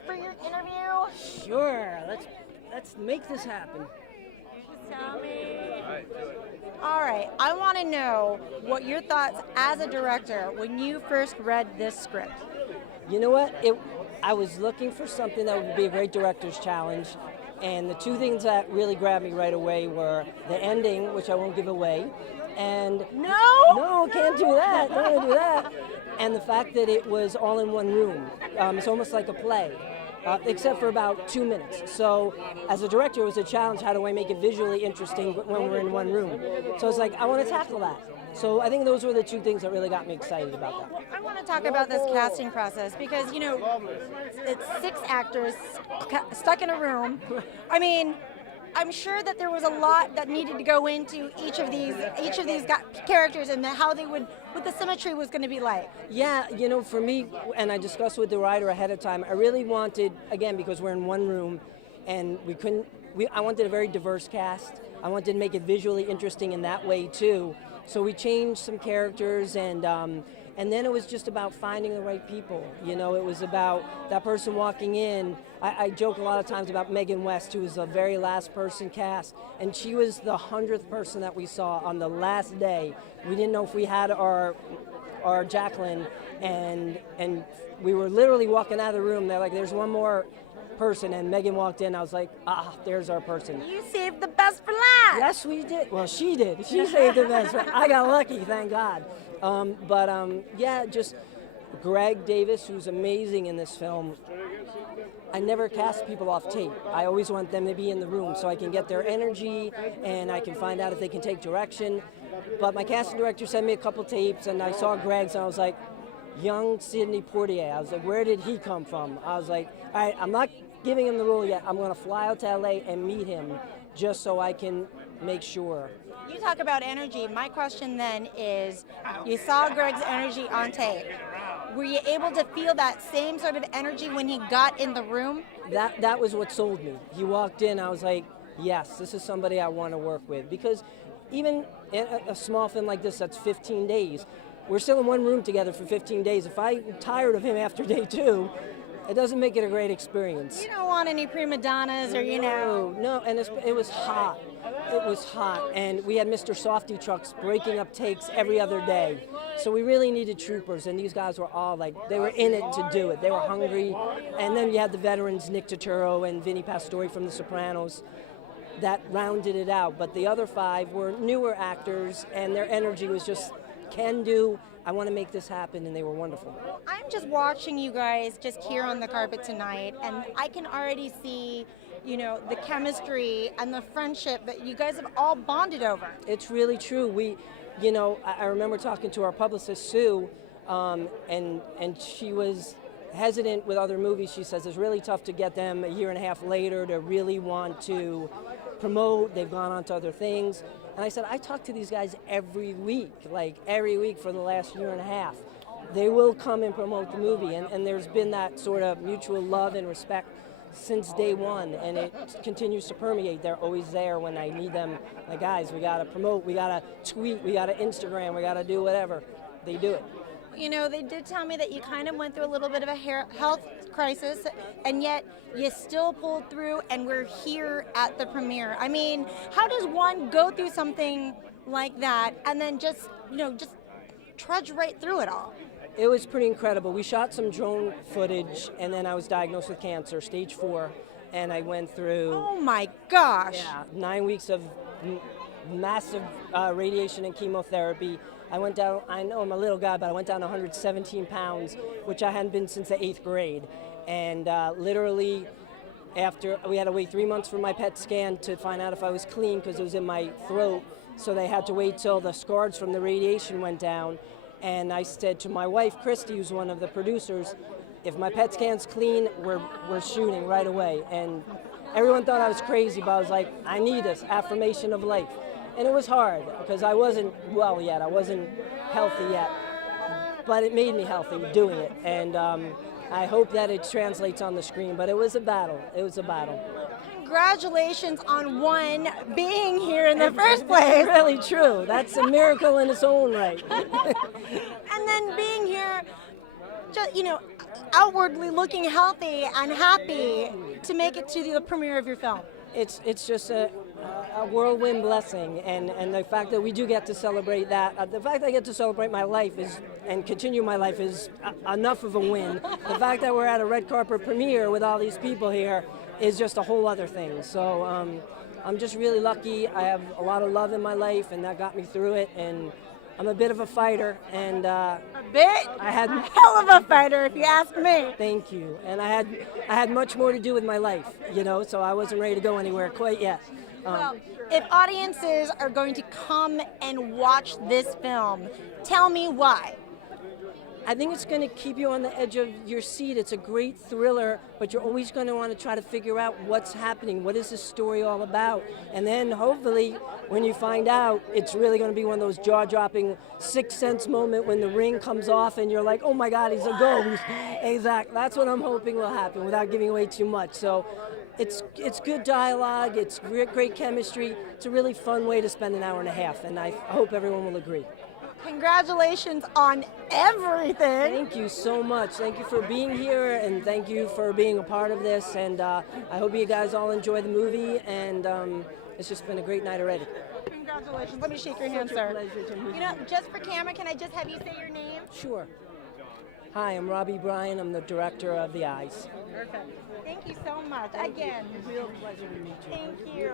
for your interview? Sure. Let's make this happen. Tell me. All right. I want to know what your thoughts as a director when you first read this script. You know what? I was looking for something that would be a great director's challenge, and the two things that really grabbed me right away were the ending, which I won't give away, and no, can't do that. Don't want to do that. And the fact that it was all in one room. It's almost like a play. Except for about 2 minutes. So as a director, it was a challenge. How do I make it visually interesting when we're in one room? So it's like, I want to tackle that. So I think those were the two things that really got me excited about that. Well, I want to talk about this casting process because, it's 6 actors stuck in a room. I mean, I'm sure that there was a lot that needed to go into each of these characters and how they would, what the symmetry was going to be like. Yeah, for me, and I discussed with the writer ahead of time, I really wanted, again, because we're in one room and I wanted a very diverse cast. I wanted to make it visually interesting in that way too. So we changed some characters and then it was just about finding the right people. It was about that person walking in. I joke a lot of times about Megan West, who was the very last person cast, and she was the 100th person that we saw on the last day. We didn't know if we had our Jacqueline, and we were literally walking out of the room. They're like, "There's one more person," and Megan walked in. I was like, there's our person. You saved the best for last. Yes, we did. Well, she did. She saved the best. I got lucky, thank God. Just Greg Davis, who's amazing in this film. I never cast people off tape. I always want them to be in the room so I can get their energy and I can find out if they can take direction. But my casting director sent me a couple tapes and I saw Greg's and I was like, young Sidney Poitier. I was like, where did he come from? I was like, all right, I'm not giving him the role yet. I'm going to fly out to LA and meet him just so I can make sure. You talk about energy. My question then is, you saw Greg's energy on tape. Were you able to feel that same sort of energy when he got in the room? That was what sold me. He walked in, I was like, yes, this is somebody I want to work with. Because even in a small film like this that's 15 days, we're still in one room together for 15 days. If I'm tired of him after day 2, it doesn't make it a great experience. You don't want any prima donnas or, No, and it was hot. It was hot, and we had Mr. Softy trucks breaking up takes every other day. So we really needed troopers, and these guys were all like, they were in it to do it. They were hungry. And then you had the veterans, Nick Turturro and Vinny Pastore from The Sopranos, that rounded it out. But the other 5 were newer actors, and their energy was just, can do, I want to make this happen, and they were wonderful. I'm just watching you guys just here on the carpet tonight, and I can already see, the chemistry and the friendship that you guys have all bonded over. It's really true. I remember talking to our publicist, Sue, and she was hesitant with other movies. She says it's really tough to get them a year and a half later to really want to promote. They've gone on to other things. And I said, I talk to these guys every week for the last year and a half. They will come and promote the movie, and there's been that sort of mutual love and respect since day one, and it continues to permeate. They're always there when I need them. Like, guys, we got to promote, we got to tweet, we got to Instagram, we got to do whatever. They do it. They did tell me that you kind of went through a little bit of a health crisis, and yet you still pulled through, and we're here at the premiere. I mean, how does one go through something like that and then just trudge right through it all? It was pretty incredible. We shot some drone footage, and then I was diagnosed with cancer, stage 4, and I went through... Oh my gosh! Yeah, 9 weeks of massive radiation and chemotherapy. I went down, I know I'm a little guy, but I went down 117 pounds, which I hadn't been since the 8th grade. And literally, after, we had to wait 3 months for my PET scan to find out if I was clean because it was in my throat. So they had to wait till the scars from the radiation went down. And I said to my wife, Christy, who's one of the producers, if my PET scan's clean, we're shooting right away. And everyone thought I was crazy, but I was like, I need this affirmation of life. And it was hard because I wasn't well yet. I wasn't healthy yet. But it made me healthy doing it. And I hope that it translates on the screen. But it was a battle. It was a battle. Congratulations on one being here in the first place. Really true. That's a miracle in its own right. And then being here, just, outwardly looking healthy and happy to make it to the premiere of your film? It's just a whirlwind blessing, and the fact that we do get to celebrate that, the fact that I get to celebrate my life is and continue my life is enough of a win. The fact that we're at a red carpet premiere with all these people here is just a whole other thing. So I'm just really lucky. I have a lot of love in my life, and that got me through it. And I'm a bit of a fighter, and A bit? I had A hell of a fighter, if you ask me. thank you. And I had much more to do with my life, you know. So I wasn't ready to go anywhere quite yet. Well, if audiences are going to come and watch this film, tell me why. I think it's going to keep you on the edge of your seat. It's a great thriller, but you're always going to want to try to figure out what's happening. What is this story all about? And then hopefully when you find out, it's really going to be one of those jaw-dropping Sixth Sense moment when the ring comes off and you're like, oh my God, he's a ghost. Exactly. That's what I'm hoping will happen without giving away too much. So it's good dialogue. It's great chemistry. It's a really fun way to spend an hour and a half, and I hope everyone will agree. Congratulations on everything. Thank you so much. Thank you for being here, and thank you for being a part of this. And I hope you guys all enjoy the movie. And it's just been a great night already. Congratulations. Let me shake your hand, Such a sir. pleasure to meet You know, just for camera, can I just have you say your name? Sure. Hi, I'm Robbie Bryan. I'm the director of The Eyes. Perfect. Thank you so much. Again. Real pleasure to meet you. Thank you.